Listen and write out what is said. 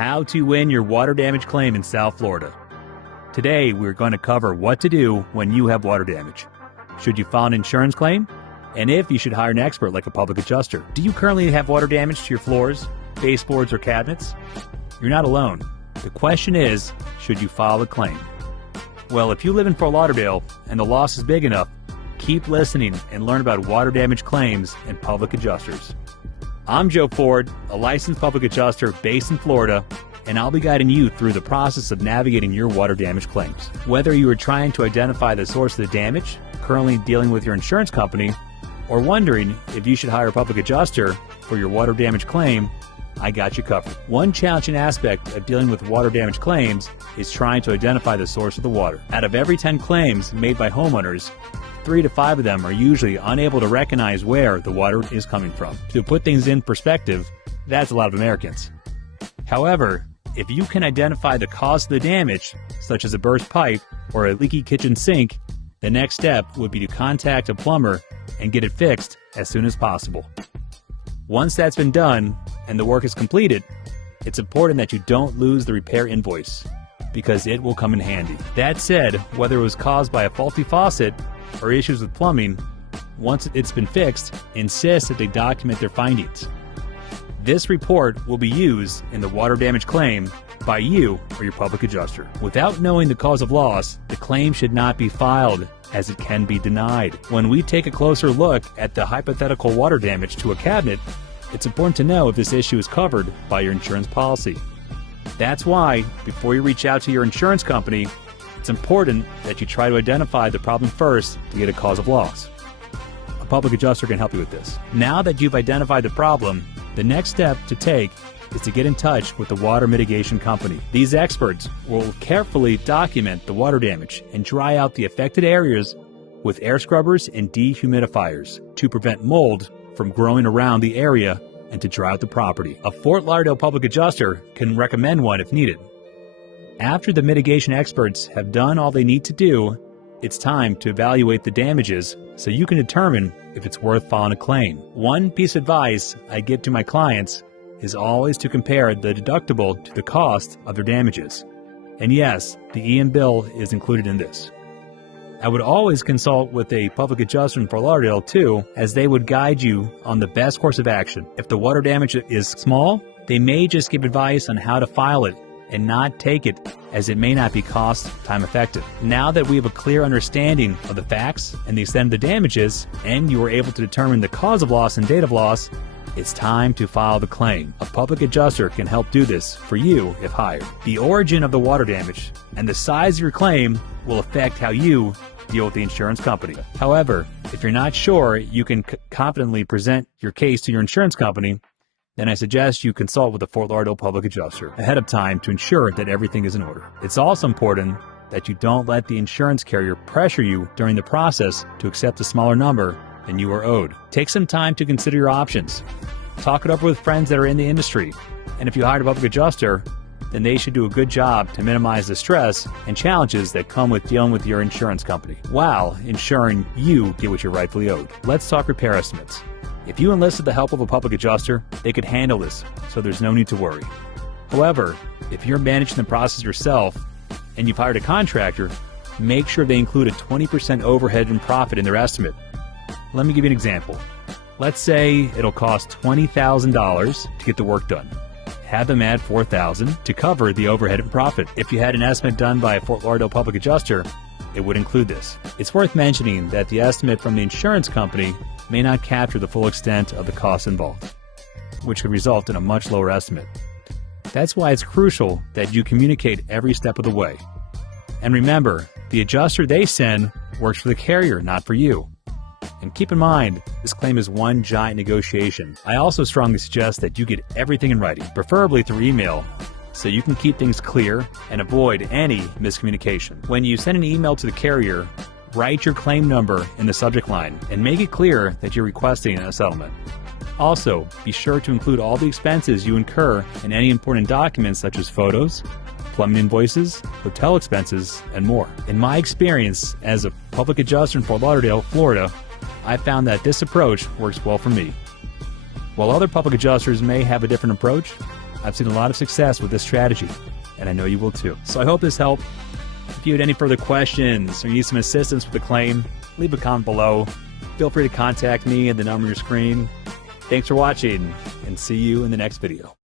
How to win your water damage claim in South Florida. Today, we're going to cover what to do when you have water damage. Should you file an insurance claim? And if you should hire an expert like a public adjuster. Do you currently have water damage to your floors, baseboards, or cabinets? You're not alone. The question is, should you file a claim? Well, if you live in Fort Lauderdale and the loss is big enough, keep listening and learn about water damage claims and public adjusters. I'm Joe Ford, a licensed public adjuster based in Florida, and I'll be guiding you through the process of navigating your water damage claims. Whether you are trying to identify the source of the damage, currently dealing with your insurance company, or wondering if you should hire a public adjuster for your water damage claim, I got you covered. One challenging aspect of dealing with water damage claims is trying to identify the source of the water. Out of every 10 claims made by homeowners, 3 to 5 of them are usually unable to recognize where the water is coming from. To put things in perspective, that's a lot of Americans. However, if you can identify the cause of the damage, such as a burst pipe or a leaky kitchen sink, the next step would be to contact a plumber and get it fixed as soon as possible. Once that's been done and the work is completed, it's important that you don't lose the repair invoice, because it will come in handy. That said, whether it was caused by a faulty faucet or issues with plumbing, once it's been fixed, insist that they document their findings. This report will be used in the water damage claim by you or your public adjuster. Without knowing the cause of loss, the claim should not be filed, as it can be denied. When we take a closer look at the hypothetical water damage to a cabinet, it's important to know if this issue is covered by your insurance policy. That's why, before you reach out to your insurance company, it's important that you try to identify the problem first to get a cause of loss. A public adjuster can help you with this. Now that you've identified the problem, the next step to take is to get in touch with the water mitigation company. These experts will carefully document the water damage and dry out the affected areas with air scrubbers and dehumidifiers to prevent mold from growing around the area and to dry out the property. A Fort Lauderdale public adjuster can recommend one if needed. After the mitigation experts have done all they need to do, it's time to evaluate the damages so you can determine if it's worth filing a claim. One piece of advice I give to my clients is always to compare the deductible to the cost of their damages. And yes, the EM bill is included in this. I would always consult with a public adjuster in Fort Lauderdale too, as they would guide you on the best course of action. If the water damage is small, they may just give advice on how to file it and not take it, as it may not be time effective. Now that we have a clear understanding of the facts and the extent of the damages, and you are able to determine the cause of loss and date of loss, it's time to file the claim. A public adjuster can help do this for you if hired. The origin of the water damage and the size of your claim will affect how you deal with the insurance company. However, if you're not sure you can confidently present your case to your insurance company, then I suggest you consult with a Fort Lauderdale public adjuster ahead of time to ensure that everything is in order. It's also important that you don't let the insurance carrier pressure you during the process to accept a smaller number than you are owed. Take some time to consider your options. Talk it over with friends that are in the industry. And if you hire a public adjuster, then they should do a good job to minimize the stress and challenges that come with dealing with your insurance company, while ensuring you get what you're rightfully owed. Let's talk repair estimates. If you enlisted the help of a public adjuster, they could handle this, so there's no need to worry. However, if you're managing the process yourself and you've hired a contractor, make sure they include a 20% overhead and profit in their estimate. Let me give you an example. Let's say it'll cost $20,000 to get the work done. Have them add $4,000 to cover the overhead and profit. If you had an estimate done by a Fort Lauderdale public adjuster, it would include this. It's worth mentioning that the estimate from the insurance company may not capture the full extent of the costs involved, which could result in a much lower estimate. That's why it's crucial that you communicate every step of the way. And remember, the adjuster they send works for the carrier, not for you. And keep in mind, this claim is one giant negotiation. I also strongly suggest that you get everything in writing, preferably through email, so you can keep things clear and avoid any miscommunication. When you send an email to the carrier, write your claim number in the subject line and make it clear that you're requesting a settlement. Also, be sure to include all the expenses you incur and any important documents such as photos, plumbing invoices, hotel expenses, and more. In my experience as a public adjuster in Fort Lauderdale, Florida, I found that this approach works well for me. While other public adjusters may have a different approach, I've seen a lot of success with this strategy, and I know you will too. So I hope this helped. If you had any further questions or you need some assistance with the claim, leave a comment below. Feel free to contact me at the number on your screen. Thanks for watching, and see you in the next video.